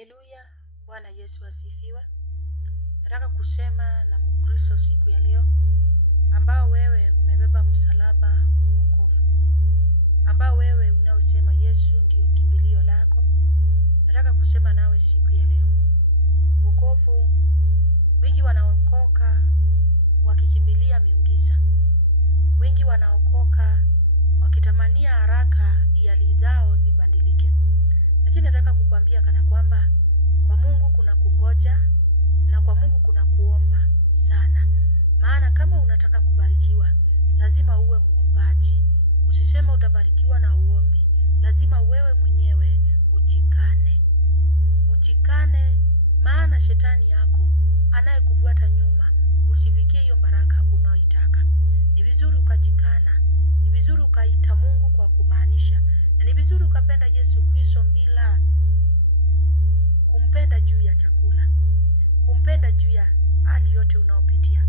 Haleluya, Bwana Yesu asifiwe. Nataka kusema na Mkristo siku ya leo ambao wewe umebeba msalaba wa wokovu. Ambao wewe unaosema Yesu ndio kimbilio lako. Nataka kusema nawe siku ya leo. Wokovu, wengi wanaokoka wakikimbilia miujiza. Wengi wanaokoka wakitamania haraka hali zao zibadilike. Lakini nataka kukuambia kana kwamba kwa Mungu kuna kungoja na kwa Mungu kuna kuomba sana. Maana kama unataka kubarikiwa, lazima uwe muombaji. Usisema utabarikiwa na uombi. Lazima wewe mwenyewe ujikane. Ujikane, maana shetani yako anayekufuata nyuma usifikie hiyo baraka unaoitaka. Ni vizuri ukajikana. Ni vizuri ukaita Mungu kwa kumaanisha. Na ni vizuri ukapenda Yesu Kristo bila kumpenda juu ya chakula. Kumpenda juu ya hali yote unaopitia.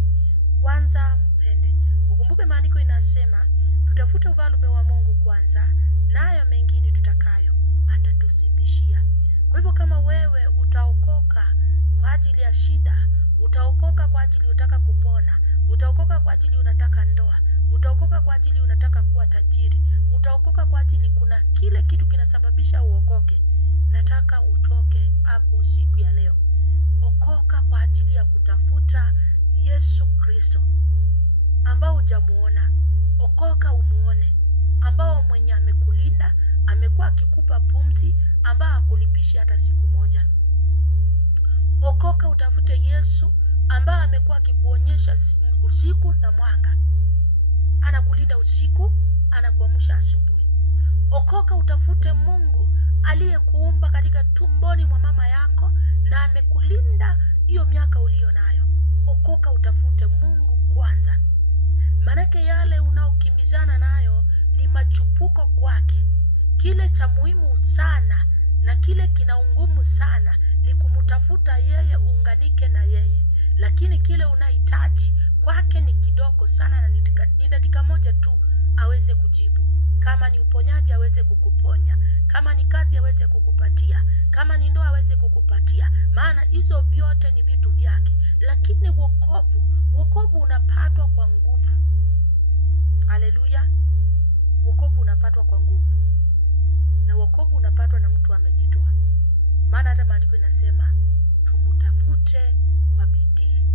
Kwanza mpende. Ukumbuke maandiko inasema, tutafute ufalme wa Mungu kwanza, nayo mengine tutakayo atatusibishia. Kwa hivyo kama wewe utaokoka kwa ajili ya shida, utaokoka kwa ajili unataka kupona, utaokoka kwa ajili unataka ndoa, utaokoka kwa ajili unataka kuwa tajiri, utaokoka kwa ajili kuna kile kitu kinasababisha uokoke, nataka utoke hapo siku ya leo. Okoka kwa ajili ya kutafuta Yesu Kristo ambao hujamuona. Okoka umuone, ambao mwenye amekulinda, amekuwa akikupa pumzi, ambao hakulipishi hata siku moja. Okoka utafute Yesu ambao amekuwa akikuonyesha usiku na mwanga. Anakulinda usiku, anakuamsha asubuhi. Okoka utafute Mungu aliyekuumba katika tumboni mwa mama yako na amekulinda hiyo miaka ulio nayo. Okoka utafute Mungu kwanza. Manake yale unaokimbizana nayo ni machupuko kwake. Kile cha muhimu sana na kile kina ungumu sana ni kumutafuta yeye, uunganike na yeye. Lakini kile unahitaji kwake ni kidogo sana na ni dakika moja tu aweze kujibu. Kama ni uponyaji aweze kukuponya, kama ni kazi aweze kukupatia, kama ni ndoa aweze kukupatia. Maana hizo vyote ni vitu vyake. Lakini wokovu unapatwa kwa nguvu. Haleluya. Wokovu unapatwa kwa nguvu. Na wokovu unapatwa na mtu amejitoa. Maana hata maandiko inasema tumutafute kwa bidii.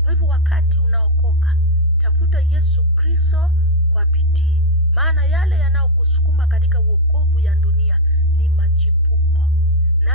Kwa hivyo wakati unaokoka, tafuta Yesu Kristo kwa bidii. Maana yale yanayokusukuma katika wokovu ya dunia ni machipuko. Na